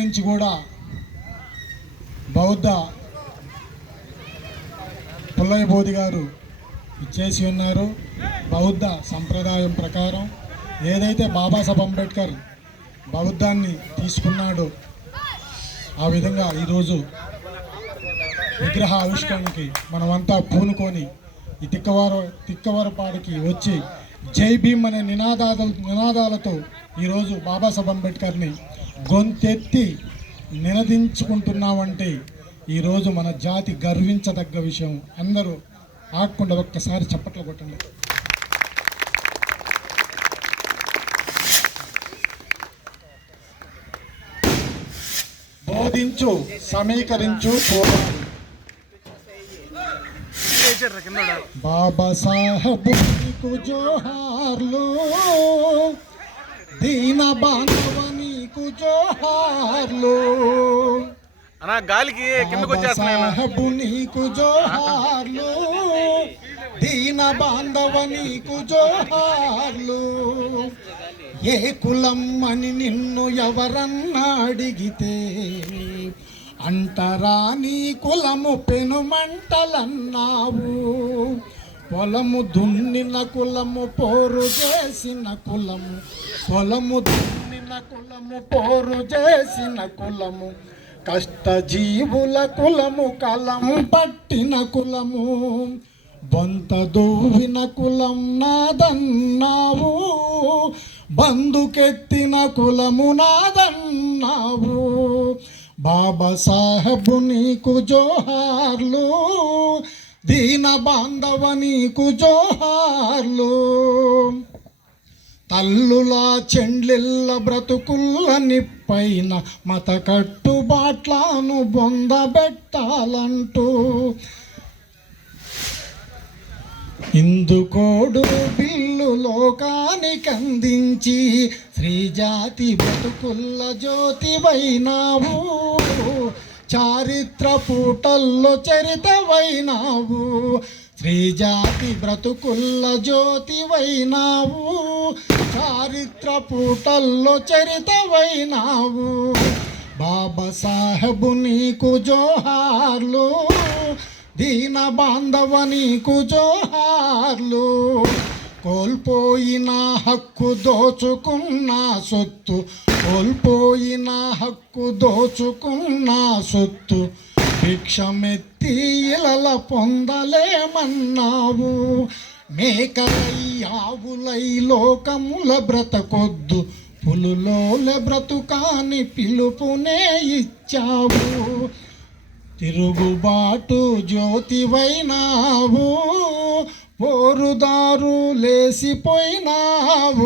నుంచి కూడా బౌద్ధ పుల్లయ్య బోధి గారు ఇచ్చేసి ఉన్నారు. బౌద్ధ సంప్రదాయం ప్రకారం ఏదైతే బాబాసాహెబ్ అంబేద్కర్ బౌద్ధాన్ని తీసుకున్నాడో ఆ విధంగా ఈరోజు విగ్రహ ఆవిష్కరణకి మనమంతా పూనుకొని ఈ తిక్కవరపాడికి వచ్చి జై భీమ్ అనే నినాదాలతో ఈరోజు బాబాసాహెబ్ అంబేద్కర్ని గొంతెత్తి నినదించుకుంటున్నామంటే ఈరోజు మన జాతి గర్వించదగ్గ విషయం. అందరూ ఆగకుండా ఒక్కసారి చప్పట్లు కొట్టండి. బోధించు, సమీకరించు, బాబాసాహెబ్ నీకు జోహార్లు, దీన బాంధవ నీకు జోహార్లు, బాబాసాహెబ్ నీకు జోహార్లు, దీన బాంధవ నీకు జోహార్లు. ఏ కులం అని నిన్ను ఎవరన్నా అడిగితే అంటరా నీ కులము పెనుమంటలన్నావు. పొలము దున్నిన కులము, పోరు చేసిన కులము, పొలము దున్నిన కులము, పోరు చేసిన కులము, కష్టజీవుల కులము, కలం పట్టిన కులము, బొంత దూవిన కులం నాదన్నావు, బందుకెత్తిన కులము నాదన్నావు. బాబాసాహెబ్ నీకు జోహార్లు, దీన బాంధవ నీకు జోహార్లు. తల్లులా చెండ్లిల్ల బ్రతుకుల్ల నిప్పైన మత కట్టుబాట్లను బొందబెట్టాలంటూ ఇందుకోడు బిల్లు లోకానికి అందించి శ్రీజాతి బ్రతుకుల్ల జ్యోతివైనావు, చారిత్ర పూటల్లో చరితవైనావు. శ్రీజాతి బ్రతుకుల్ల జ్యోతివైనావు, చారిత్ర పూటల్లో చరితవైనావు. బాబాసాహెబ్ నీకు జోహార్లు, దీన బాంధవ నీకు జోహార్లు. కోల్పోయిన హక్కు దోచుకున్న సొత్తు, కోల్పోయిన హక్కు దోచుకున్న సొత్తు, భిక్షమెత్తి ఇలల పొందలేమన్నావు. మేకలై ఆవులై లోకముల బ్రతకొద్దు, పులులోల బ్రతుకాని పిలుపునే ఇచ్చావు. తిరుగుబాటు జ్యోతివైనావు, పోరుదారు లేసిపోయినావు.